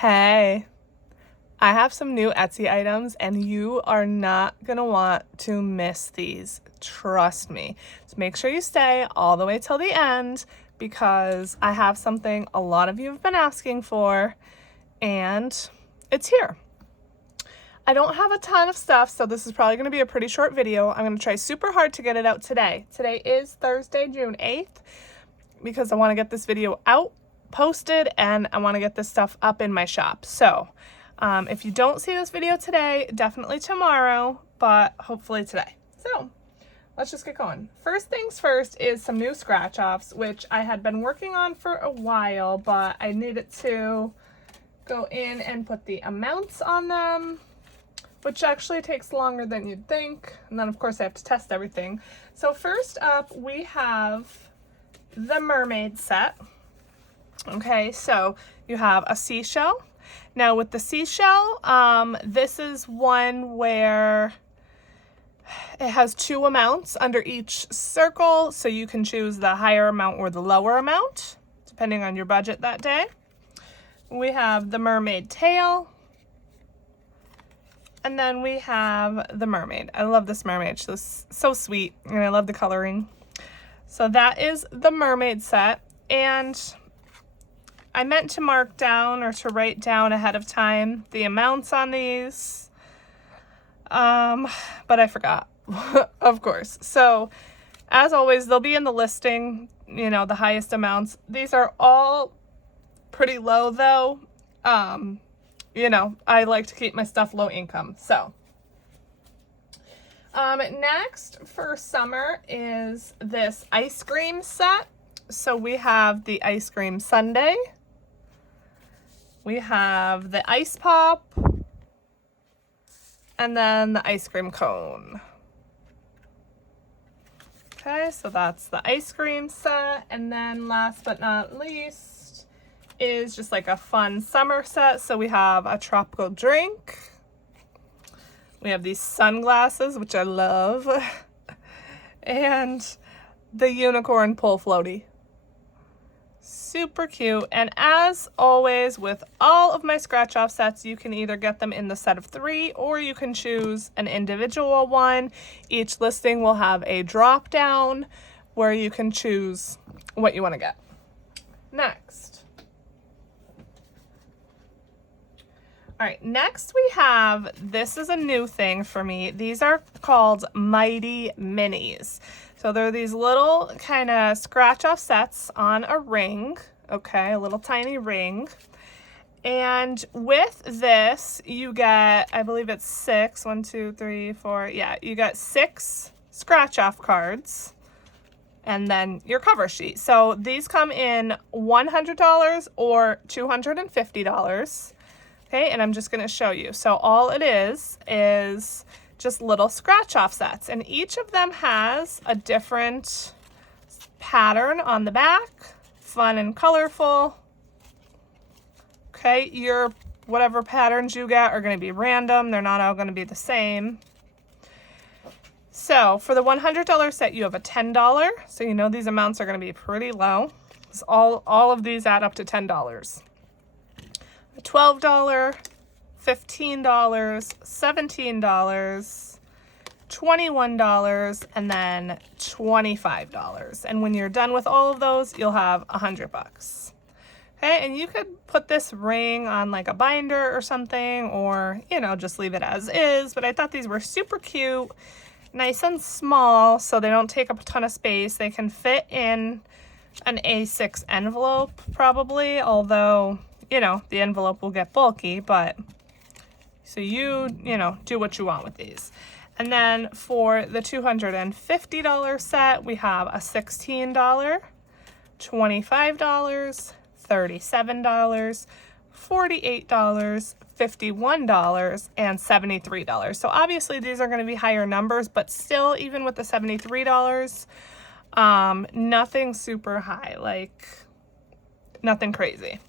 Hey, I have some new Etsy items and you are not gonna want to miss these. Trust me. So make sure you stay all the way till the end because I have something a lot of you have been asking for and it's here. I don't have a ton of stuff, so this is probably going to be a pretty short video. I'm going to try super hard to get it out today. Today is Thursday, June 8th, because I want to get this video out, posted, and I want to get this stuff up in my shop. So if you don't see this video today, definitely tomorrow, but hopefully today. So let's just get going. First things first is some new scratch offs, which I had been working on for a while, but I needed to go in and put the amounts on them, which actually takes longer than you'd think. And then of course I have to test everything. So first up we have the mermaid set. Okay, so you have a seashell. Now with the seashell, this is one where it has two amounts under each circle, so you can choose the higher amount or the lower amount, depending on your budget that day. We have the mermaid tail. And then we have the mermaid. I love this mermaid. She's so sweet, and I love the coloring. So that is the mermaid set. And I meant to mark down or to write down ahead of time the amounts on these, but I forgot, of course. So as always, they'll be in the listing, you know, the highest amounts. These are all pretty low though. You know, I like to keep my stuff low income. So next for summer is this ice cream set. So we have the ice cream sundae. We have the ice pop. And then the ice cream cone. Okay, so that's the ice cream set. And then last but not least is just like a fun summer set. So we have a tropical drink. We have these sunglasses, which I love. And the unicorn pull floaty. Super cute. And as always with all of my scratch off sets, you can either get them in the set of 3 or you can choose an individual one. Each listing will have a drop down where you can choose what you want to get. Next. All right, next we have, this is a new thing for me. These are called Mighty Minis. So they're these little kind of scratch off sets on a ring, okay, a little tiny ring. And with this, you get, I believe it's 6, 1, 2, 3, 4, yeah, you get 6 scratch off cards and then your cover sheet. So these come in $100 or $250. Okay, and I'm just going to show you. So all it is just little scratch off sets, and each of them has a different pattern on the back, fun and colorful. Okay, your whatever patterns you get are going to be random. They're not all going to be the same. So for the $100 set, you have a $10. So you know these amounts are going to be pretty low. So all of these add up to $10. $12, $15, $17, $21, and then $25. And when you're done with all of those, you'll have $100. Okay, and you could put this ring on like a binder or something, or, you know, just leave it as is. But I thought these were super cute, nice and small, so they don't take up a ton of space. They can fit in an A6 envelope probably, although, you know, the envelope will get bulky, but so you know, do what you want with these. And then for the $250 set, we have a $16, $25, $37, $48, $51, and $73. So obviously these are going to be higher numbers, but still, even with the $73, nothing super high, like nothing crazy.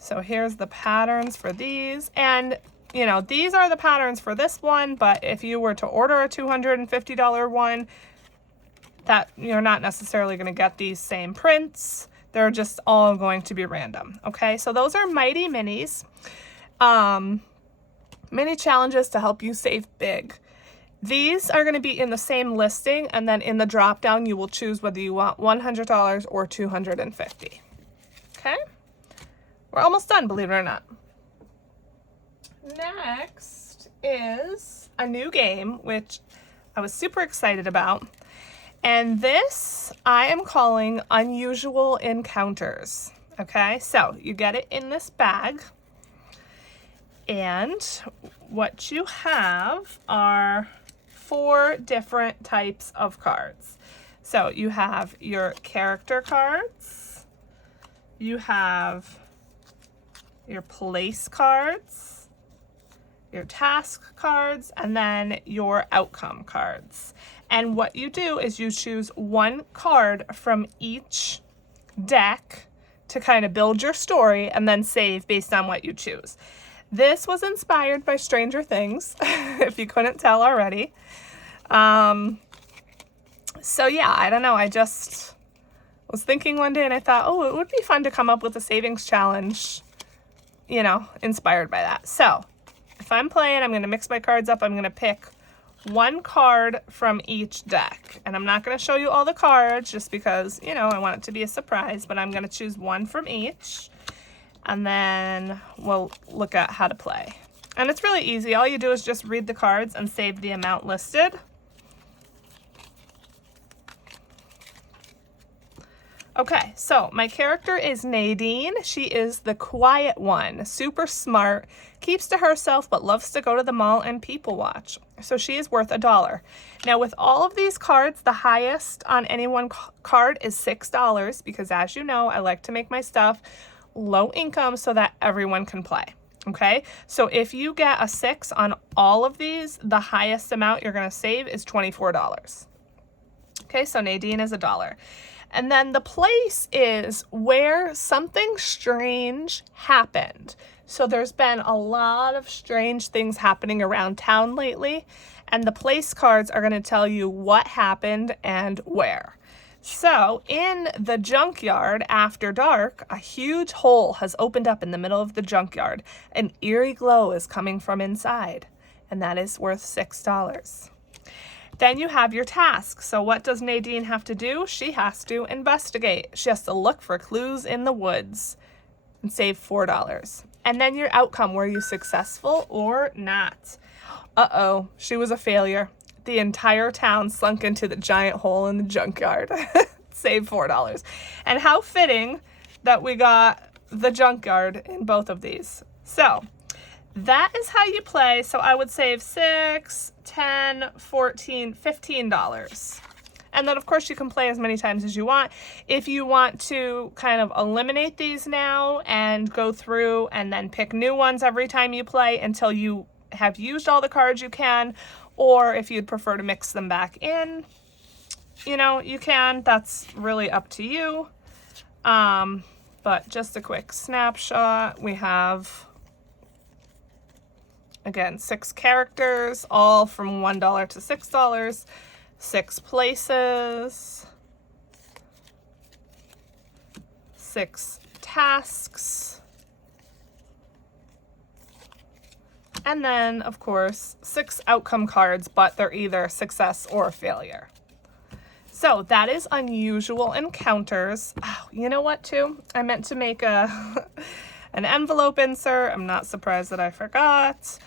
So here's the patterns for these, and you know, these are the patterns for this one, but if you were to order a $250 one, that you're not necessarily going to get these same prints. They're just all going to be random. Okay, so those are Mighty Minis. Mini challenges to help you save big. These are going to be in the same listing, and then in the drop down you will choose whether you want $100 or $250. Okay, we're almost done, believe it or not. Next is a new game which I was super excited about, and this I am calling Unusual Encounters. Okay, so you get it in this bag, and what you have are 4 different types of cards. So you have your character cards, you have your place cards, your task cards, and then your outcome cards. And what you do is you choose 1 card from each deck to kind of build your story and then save based on what you choose. This was inspired by Stranger Things, if you couldn't tell already. So yeah, I don't know. I just was thinking one day and I thought, oh, it would be fun to come up with a savings challenge, you know, inspired by that. So if I'm playing, I'm going to mix my cards up. I'm going to pick 1 card from each deck. And I'm not going to show you all the cards just because, you know, I want it to be a surprise, but I'm going to choose 1 from each. And then we'll look at how to play. And it's really easy. All you do is just read the cards and save the amount listed. Okay, so my character is Nadine. She is the quiet one, super smart, keeps to herself, but loves to go to the mall and people watch. So she is worth $1. Now with all of these cards, the highest on any one card is $6 because, as you know, I like to make my stuff low income so that everyone can play. Okay, so if you get a 6 on all of these, the highest amount you're going to save is $24. Okay, so Nadine is $1. And then the place is where something strange happened. So there's been a lot of strange things happening around town lately, and the place cards are going to tell you what happened and where. So in the junkyard after dark, a huge hole has opened up in the middle of the junkyard. An eerie glow is coming from inside, and that is worth $6. Then you have your task. So what does Nadine have to do? She has to investigate. She has to look for clues in the woods and save $4. And then your outcome, were you successful or not? Uh-oh, she was a failure. The entire town slunk into the giant hole in the junkyard. Save $4. And how fitting that we got the junkyard in both of these. So that is how you play. So I would save $6, $10, $14, $15. And then of course you can play as many times as you want. If you want to kind of eliminate these now and go through and then pick new ones every time you play until you have used all the cards you can, or if you'd prefer to mix them back in, you know, you can. That's really up to you. But just a quick snapshot. We have, again, 6 characters, all from $1 to $6, 6 places, 6 tasks, and then, of course, 6 outcome cards, but they're either success or failure. So that is Unusual Encounters. Oh, you know what, too? I meant to make an envelope insert. I'm not surprised that I forgot.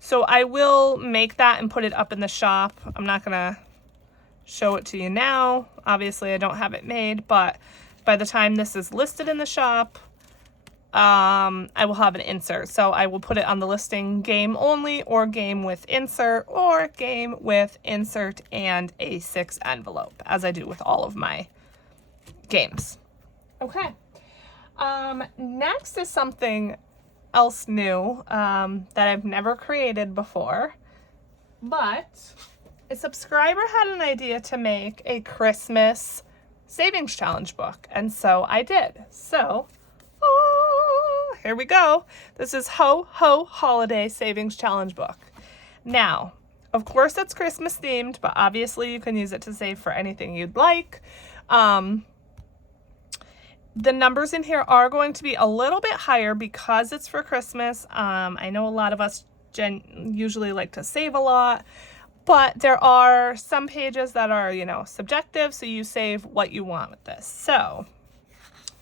So I will make that and put it up in the shop. I'm not going to show it to you now. Obviously, I don't have it made, but by the time this is listed in the shop, I will have an insert. So I will put it on the listing game only, or game with insert, or game with insert and a 6 envelope, as I do with all of my games. Okay. Next is something else new that I've never created before, but a subscriber had an idea to make a Christmas savings challenge book, and so I did. So here we go. This is Ho Ho Holiday Savings Challenge Book. Now, of course it's Christmas themed, but obviously you can use it to save for anything you'd like. The numbers in here are going to be a little bit higher because it's for Christmas. I know a lot of us usually like to save a lot, but there are some pages that are, you know, subjective, so you save what you want with this. So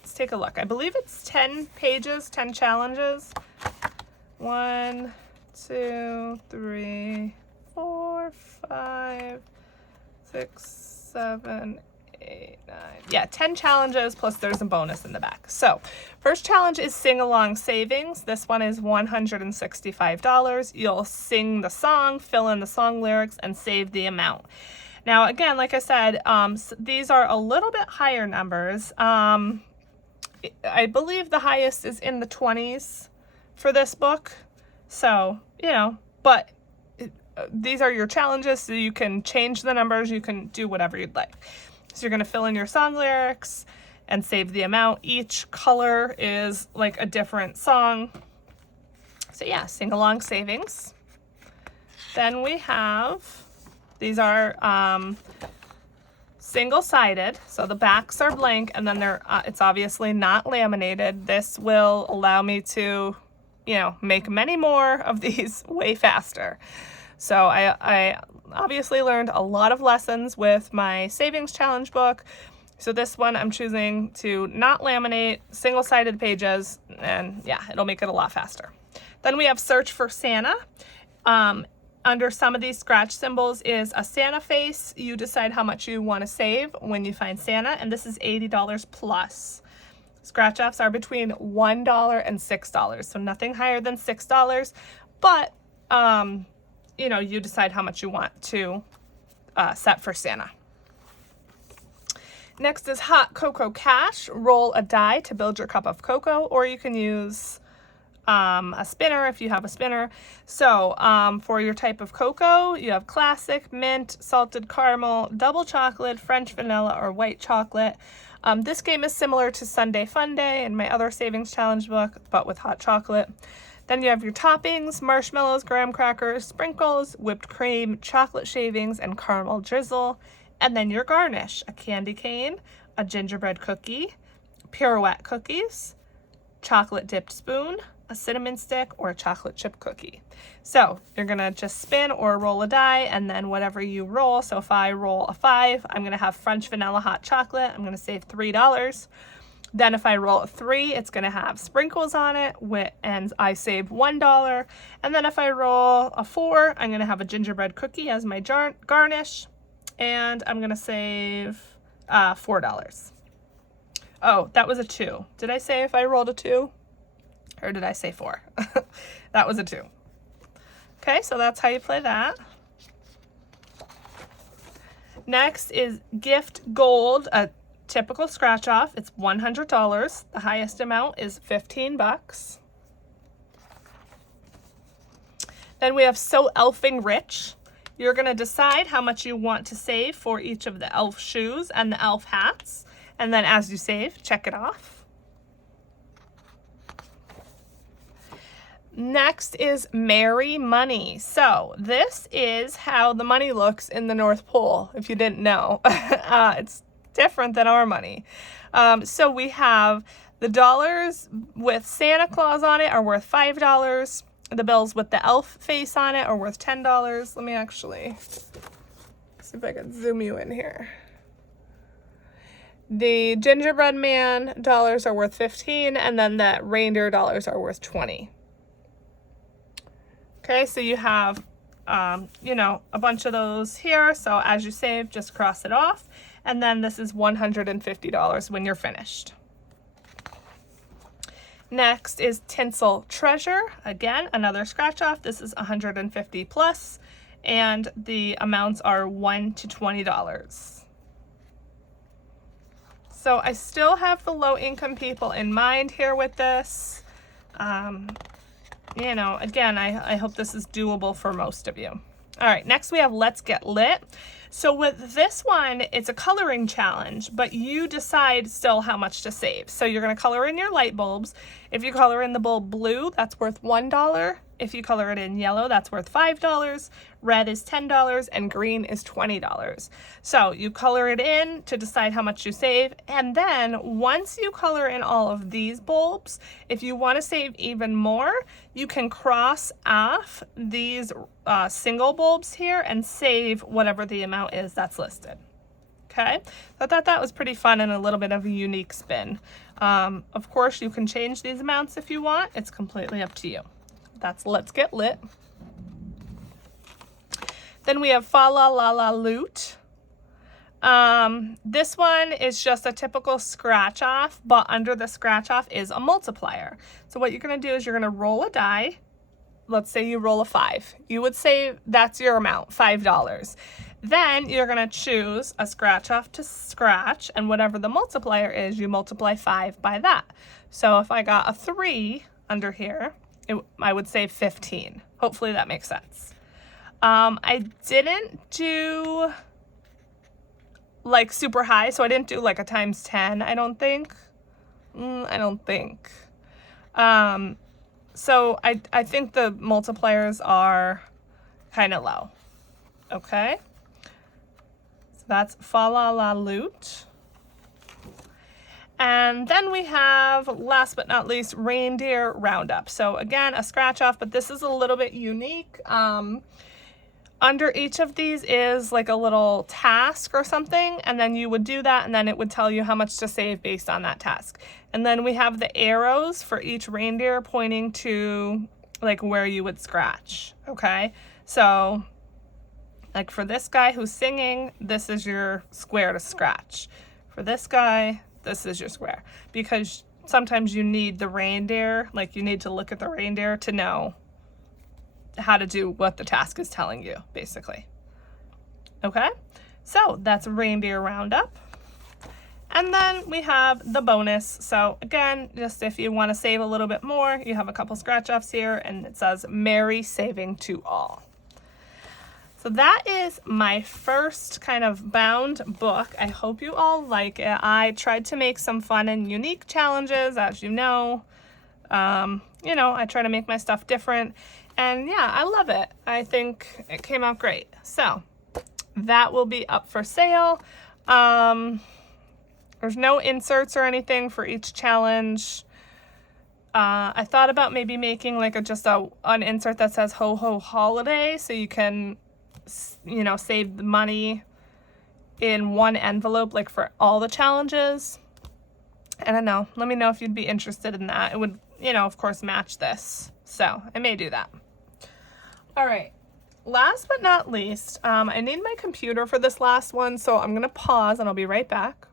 let's take a look. I believe it's 10 pages, 10 challenges. 1, 2, 3, 4, 5, 6, 7, 8, 9. Yeah, 10 challenges plus there's a bonus in the back. So first challenge is sing along savings. This one is $165. You'll sing the song, fill in the song lyrics, and save the amount. Now again, like I said, these are a little bit higher numbers. I believe the highest is in the 20s for this book. So, you know, but these are your challenges, so you can change the numbers, you can do whatever you'd like. So you're going to fill in your song lyrics and save the amount. Each color is like a different song. So yeah, sing along savings. Then we have, these are single-sided, so the backs are blank, and then it's obviously not laminated. This will allow me to, you know, make many more of these way faster. So I obviously learned a lot of lessons with my savings challenge book. So this one I'm choosing to not laminate, single-sided pages, and yeah, it'll make it a lot faster. Then we have search for Santa. Under some of these scratch symbols is a Santa face. You decide how much you want to save when you find Santa, and this is $80 plus. Scratch offs are between $1 and $6, so nothing higher than $6, but you know, you decide how much you want to set for Santa. Next is Hot Cocoa Cash. Roll a die to build your cup of cocoa, or you can use a spinner if you have a spinner. So for your type of cocoa, you have classic, mint, salted caramel, double chocolate, French vanilla, or white chocolate. This game is similar to Sunday Fun Day in my other savings challenge book, but with hot chocolate. Then you have your toppings: marshmallows, graham crackers, sprinkles, whipped cream, chocolate shavings, and caramel drizzle. And then your garnish: a candy cane, a gingerbread cookie, pirouette cookies, chocolate dipped spoon, a cinnamon stick, or a chocolate chip cookie. So you're gonna just spin or roll a die, and then whatever you roll. So if I roll a 5, I'm gonna have French vanilla hot chocolate. I'm gonna save $3. Then if I roll a 3, it's gonna have sprinkles on it, and I save $1. And then if I roll a 4, I'm gonna have a gingerbread cookie as my garnish, and I'm gonna save $4. Oh, that was a 2. Did I say if I rolled a 2? Or did I say 4? That was a 2. Okay, so that's how you play that. Next is Gift Gold, a typical scratch off. It's $100. The highest amount is $15. Then we have So Elfing Rich. You're going to decide how much you want to save for each of the elf shoes and the elf hats. And then as you save, check it off. Next is Merry Money. So this is how the money looks in the North Pole, if you didn't know. It's different than our money. So we have the dollars with Santa Claus on it are worth $5. The bills with the elf face on it are worth $10. Let me actually see if I can zoom you in here. The gingerbread man dollars are worth $15, and then the reindeer dollars are worth $20. Okay, so you have, you know, a bunch of those here. So as you save, just cross it off. And then this is $150 when you're finished. Next is Tinsel Treasure. Again, another scratch off. This is $150 plus, and the amounts are $1 to $20. So I still have the low income people in mind here with this. You know, again, I hope this is doable for most of you. All right, next we have Let's Get Lit. So with this one, it's a coloring challenge, but you decide still how much to save. So you're going to color in your light bulbs. If you color in the bulb blue, that's worth $1. If you color it in yellow, that's worth $5. Red is $10 and green is $20. So you color it in to decide how much you save. And then once you color in all of these bulbs, if you want to save even more, you can cross off these single bulbs here and save whatever the amount is that's listed. Okay, so I thought that was pretty fun and a little bit of a unique spin. Of course, you can change these amounts if you want. It's completely up to you. That's Let's Get Lit. Then we have Fa La La La Loot. This one is just a typical scratch off, but under the scratch off is a multiplier. So what you're going to do is you're going to roll a die. Let's say you roll a 5. You would say that's your amount, $5. Then you're going to choose a scratch off to scratch, and whatever the multiplier is, you multiply 5 by that. So if I got a 3 under here, I would save 15. Hopefully that makes sense. I didn't do like super high, so I didn't do like a times 10, I don't think. I don't think. So I think the multipliers are kind of low. Okay. So that's Fa La La Loot. And then we have, last but not least, Reindeer Roundup. So again, a scratch off, but this is a little bit unique. Under each of these is like a little task or something, and then you would do that, and then it would tell you how much to save based on that task. And then we have the arrows for each reindeer pointing to like where you would scratch. Okay, so like for this guy who's singing, this is your square to scratch. For this guy, this is your square, because sometimes you need the reindeer, like you need to look at the reindeer to know how to do what the task is telling you, basically. Okay, so that's Reindeer Roundup. And then we have the bonus. So again, just if you want to save a little bit more, you have a couple scratch offs here, and it says Merry Saving to All. So that is my first kind of bound book. I hope you all like it. I tried to make some fun and unique challenges, as you know. I try to make my stuff different. And yeah, I love it. I think it came out great. So that will be up for sale. There's no inserts or anything for each challenge. I thought about maybe making like an insert that says Ho Ho Holiday, so you can, save the money in one envelope, like for all the challenges. I don't know. Let me know if you'd be interested in that. It would, of course, match this. So I may do that. All right. Last but not least, I need my computer for this last one, so I'm going to pause and I'll be right back.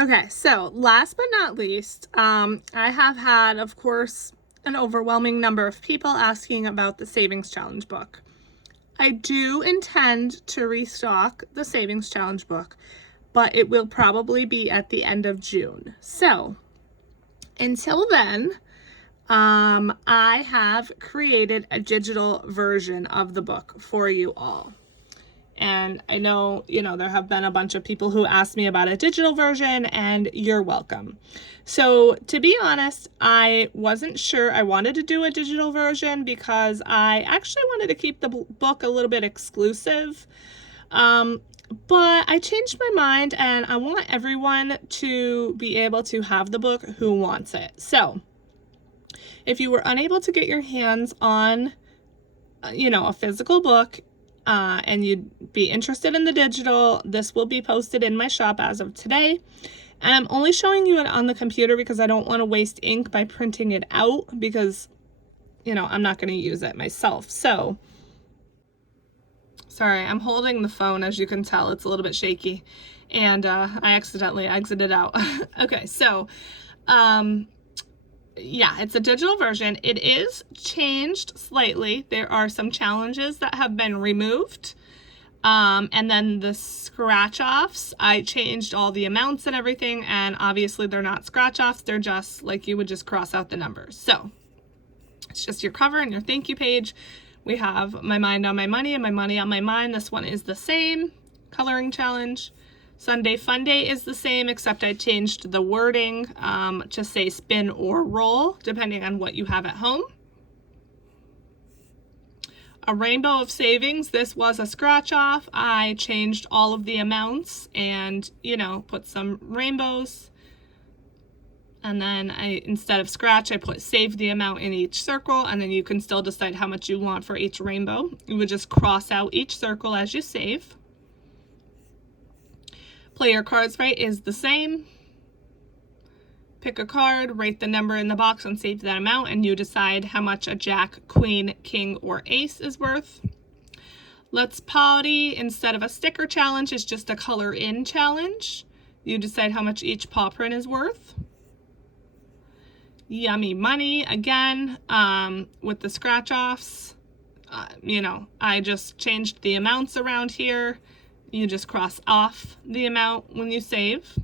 Okay, so last but not least, I have had, of course, an overwhelming number of people asking about the Savings Challenge book. I do intend to restock the Savings Challenge book, but it will probably be at the end of June. So until then, I have created a digital version of the book for you all. And I know, there have been a bunch of people who asked me about a digital version, and you're welcome. So to be honest, I wasn't sure I wanted to do a digital version because I actually wanted to keep the book a little bit exclusive. But I changed my mind, and I want everyone to be able to have the book who wants it. So if you were unable to get your hands on, a physical book, and you'd be interested in the digital, this will be posted in my shop as of today. And I'm only showing you it on the computer because I don't want to waste ink by printing it out because, I'm not going to use it myself. So, sorry, I'm holding the phone. As you can tell, it's a little bit shaky, and I accidentally exited out. Okay, so, yeah, it's a digital version. It is changed slightly. There are some challenges that have been removed. And then the scratch offs, I changed all the amounts and everything. And obviously they're not scratch offs. They're just like you would just cross out the numbers. So it's just your cover and your thank you page We have My Mind on My Money and My Money on My Mind. This one is the same. Coloring challenge. Sunday Fun Day is the same, except I changed the wording to say spin or roll, depending on what you have at home. A Rainbow of Savings. This was a scratch off. I changed all of the amounts and, you know, put some rainbows. And then instead of scratch, I put save the amount in each circle, and then you can still decide how much you want for each rainbow. You would just cross out each circle as you save. Play Your Cards Right is the same. Pick a card, write the number in the box, and save that amount, and you decide how much a jack, queen, king, or ace is worth. Let's Potty, instead of a sticker challenge, is just a color in challenge. You decide how much each paw print is worth. Yummy Money, again, with the scratch offs. You know, I just changed the amounts around here. You just cross off the amount when you save.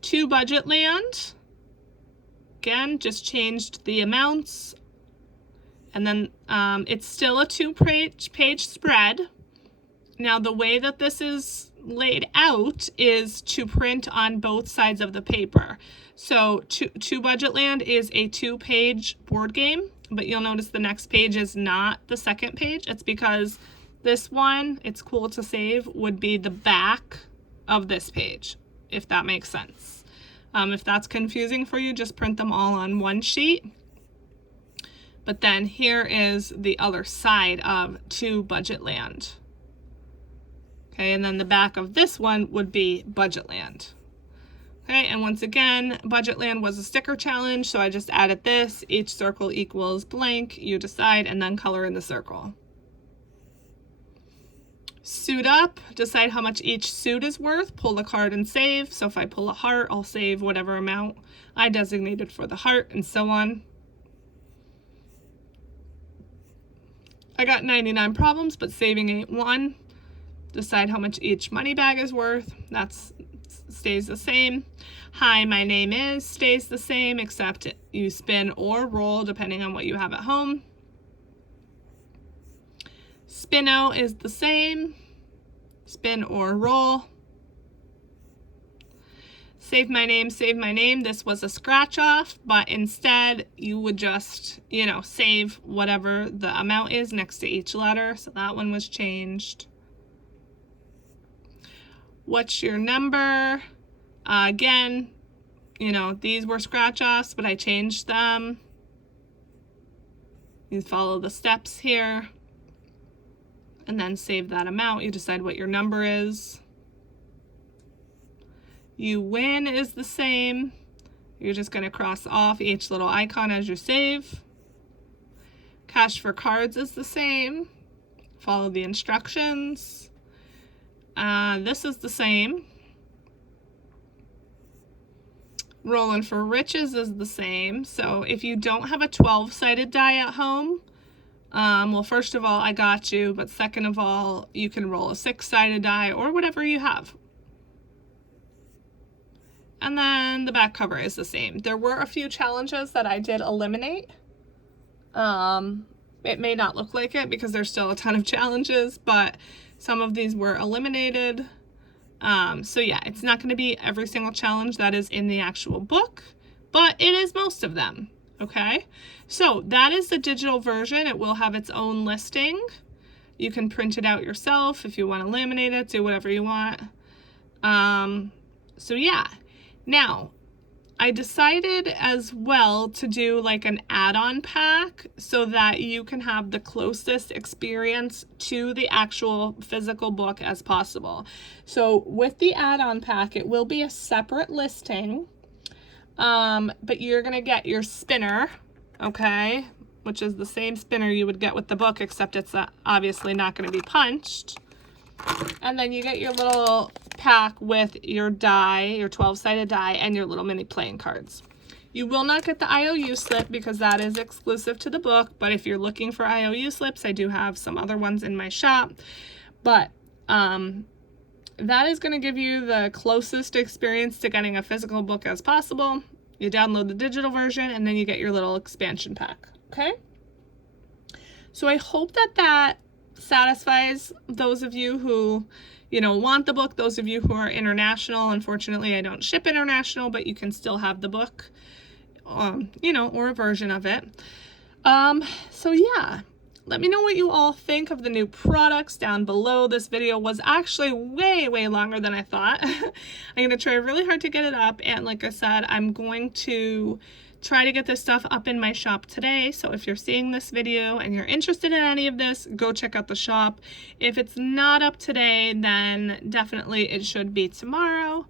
To Budgetland, again, just changed the amounts. And then it's still a 2-page spread. Now, the way that this is laid out is to print on both sides of the paper. So to Budgetland is a 2-page board game, but you'll notice the next page is not the second page. It's because this one, It's Cool to Save, would be the back of this page, if that makes sense. If that's confusing for you, just print them all on one sheet. But then here is the other side of To Budgetland. Okay, and then the back of this one would be Budgetland. Okay, and once again, Budgetland was a sticker challenge, so I just added this. Each circle equals blank. You decide, and then color in the circle. Suit Up, decide how much each suit is worth. Pull the card and save. So if I pull a heart, I'll save whatever amount I designated for the heart, and so on. I got 99 problems, but saving ain't one. Decide how much each money bag is worth. That stays the same. Hi, my name is stays the same, except you spin or roll depending on what you have at home. Spino is the same. Spin or roll. Save my name, save my name. This was a scratch off, but instead you would just, you know, save whatever the amount is next to each letter. So that one was changed. What's your number? Again, you know, these were scratch offs, but I changed them. You follow the steps here and then save that amount. You decide what your number is. You win is the same. You're just going to cross off each little icon as you save. Cash for cards is the same. Follow the instructions. This is the same. Rolling for Riches is the same. So if you don't have a 12-sided die at home, well, first of all, I got you, but second of all, you can roll a 6-sided die or whatever you have. And then the back cover is the same. There were a few challenges that I did eliminate. It may not look like it because there's still a ton of challenges, but some of these were eliminated. So yeah, it's not going to be every single challenge that is in the actual book, but it is most of them. Okay, so that is the digital version. It will have its own listing. You can print it out yourself if you want to laminate it, do whatever you want. So yeah, now I decided as well to do like an add-on pack so that you can have the closest experience to the actual physical book as possible. So with the add-on pack, it will be a separate listing, but you're going to get your spinner, okay, which is the same spinner you would get with the book, except it's obviously not going to be punched. And then you get your little pack with your die, your 12-sided die, and your little mini playing cards. You will not get the IOU slip because that is exclusive to the book, but if you're looking for IOU slips, I do have some other ones in my shop. But that is going to give you the closest experience to getting a physical book as possible. You download the digital version, and then you get your little expansion pack, okay? So I hope that that satisfies those of you who, want the book, those of you who are international. Unfortunately, I don't ship international, but you can still have the book, or a version of it. So yeah, let me know what you all think of the new products down below. This video was actually way, way longer than I thought. I'm going to try really hard to get it up. And like I said, I'm going to try to get this stuff up in my shop today. So if you're seeing this video and you're interested in any of this, go check out the shop. If it's not up today, then definitely it should be tomorrow.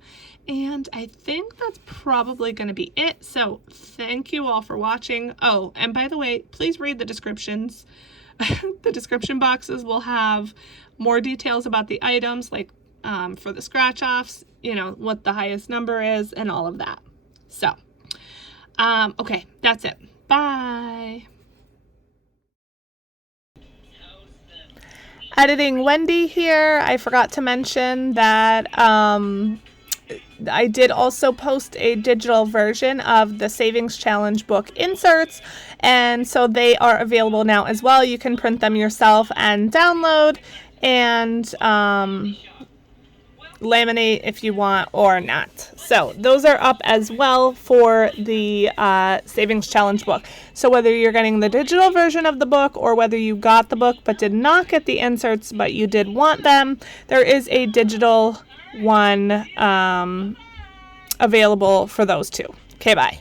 And I think that's probably going to be it. So thank you all for watching. Oh, and by the way, please read the descriptions. The description boxes will have more details about the items, like for the scratch offs, what the highest number is and all of that. So okay, that's it. Bye. Editing Wendy here. I forgot to mention that I did also post a digital version of the Savings Challenge book inserts, and so they are available now as well. You can print them yourself and download and laminate if you want or not. So those are up as well for the Savings Challenge book. So whether you're getting the digital version of the book or whether you got the book but did not get the inserts but you did want them, there is a digital one available for those two. Okay, bye.